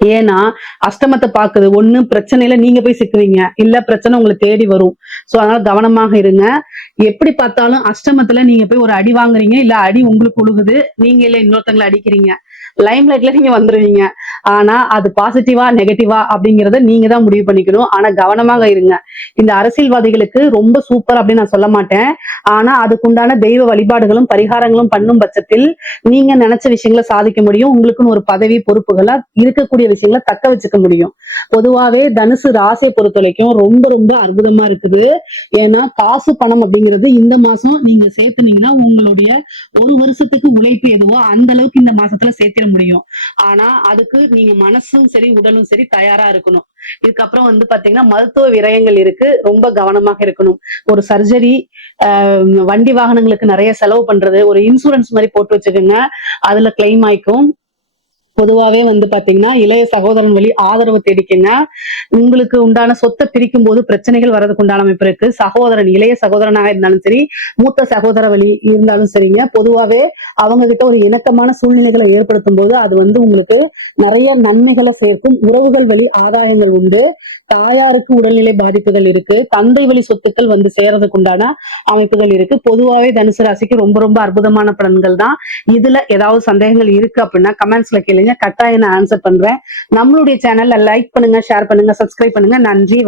ஏன்னா, அஷ்டமத்த பாக்குது. ஒண்ணு பிரச்சனையில நீங்க போய் சிக்குவீங்க. இல்ல பிரச்சனை உங்கள தேடி வரும். அதனால கவனமாக இருங்க. எப்படி பார்த்தாலும் அஷ்டமத்துல நீங்க போய் ஒரு அடி வாங்குறீங்க, இல்ல அடி உங்களுக்கு உழுகுது. நீங்க இல்ல இன்னொருத்தங்கள அடிக்கிறீங்க. லைம் லைட்ல நீங்க வந்துருவீங்க. ஆனா, அது பாசிட்டிவா, நெகட்டிவா அப்படிங்கிறத நீங்க தான் முடிவு பண்ணிக்கணும். ஆனா கவனமாக இருங்க. இந்த அரசியல்வாதிகளுக்கு ரொம்ப சூப்பர் அப்படின்னு நான் சொல்ல மாட்டேன். ஆனா, அதுக்குண்டான தெய்வ வழிபாடுகளும், பரிகாரங்களும் பண்ணும் பட்சத்தில், நீங்க நெனச்ச விஷயங்கள சாதிக்க முடியும். உங்களுக்குன்னு ஒரு பதவி, பொறுப்புகள இருக்கக்கூடிய விஷயங்கள தக்க வச்சுக்க முடியும். பொதுவாவே தனுசு ராசிய பொறுத்தவரைக்கும் ரொம்ப ரொம்ப அற்புதமா இருக்குது. ஏன்னா, காசு, பணம் அப்படிங்கிறது இந்த மாசம் நீங்க சேர்த்துனீங்கன்னா, உங்களுடைய 1 வருஷத்துக்கு உழைப்பு எதுவோ அந்த அளவுக்கு இந்த மாசத்துல சேர்த்திட முடியும். ஆனா, அதுக்கு நீங்க மனசும் சரி, உடலும் சரி தயாரா இருக்கணும். இதுக்கப்புறம் வந்து பாத்தீங்கன்னா, மருத்துவ விரயங்கள் இருக்கு. ரொம்ப கவனமாக இருக்கணும். ஒரு சர்ஜரி, அ வண்டி வாகனங்களுக்கு நெறைய செலவு பண்றது, ஒரு இன்சூரன்ஸ் மாரி போட்டு வச்சுக்கங்க. அதுல கிளைம் ஆயிக்கும். பொதுவாவே வந்து பாத்தீங்கன்னா, இளைய சகோதரன் வழி ஆதரவு தேடிக்கங்க. உங்களுக்கு உண்டான சொத்த பிரிக்கும்போது பிரச்சனைகள் வர்றதுக்கு உண்டான அமைப்பு இருக்கு. சகோதரன், இளைய சகோதரனாக இருந்தாலும் சரி, மூத்த சகோதர வழி இருந்தாலும் சரிங்க. பொதுவாவே அவங்க கிட்ட ஒரு இணக்கமான சூழ்நிலைகளை ஏற்படுத்தும்போது, அது வந்து உங்களுக்கு நெறைய நன்மைகள சேர்க்கும். உறவுகள் வழி ஆதாயங்கள் உண்டு. தாயாருக்கு உடல்நிலை பாதிப்புகள் இருக்கு. தந்தை வழி சொத்துக்கள் வந்து சேர்றதுக்கு உண்டான அமைப்புகள் இருக்கு. பொதுவாவே தனுசு ராசிக்கு ரொம்ப ரொம்ப அற்புதமான பலன்கள் தான். இதுல ஏதாவது சந்தேகங்கள் இருக்கு அப்படின்னா கமெண்ட்ஸ்ல கேளுங்க. கட்டாயம் நான் ஆன்சர் பண்றேன். நம்மளுடைய சேனல்ல லைக் பண்ணுங்க, ஷேர் பண்ணுங்க, சப்ஸ்கிரைப் பண்ணுங்க. நன்றி.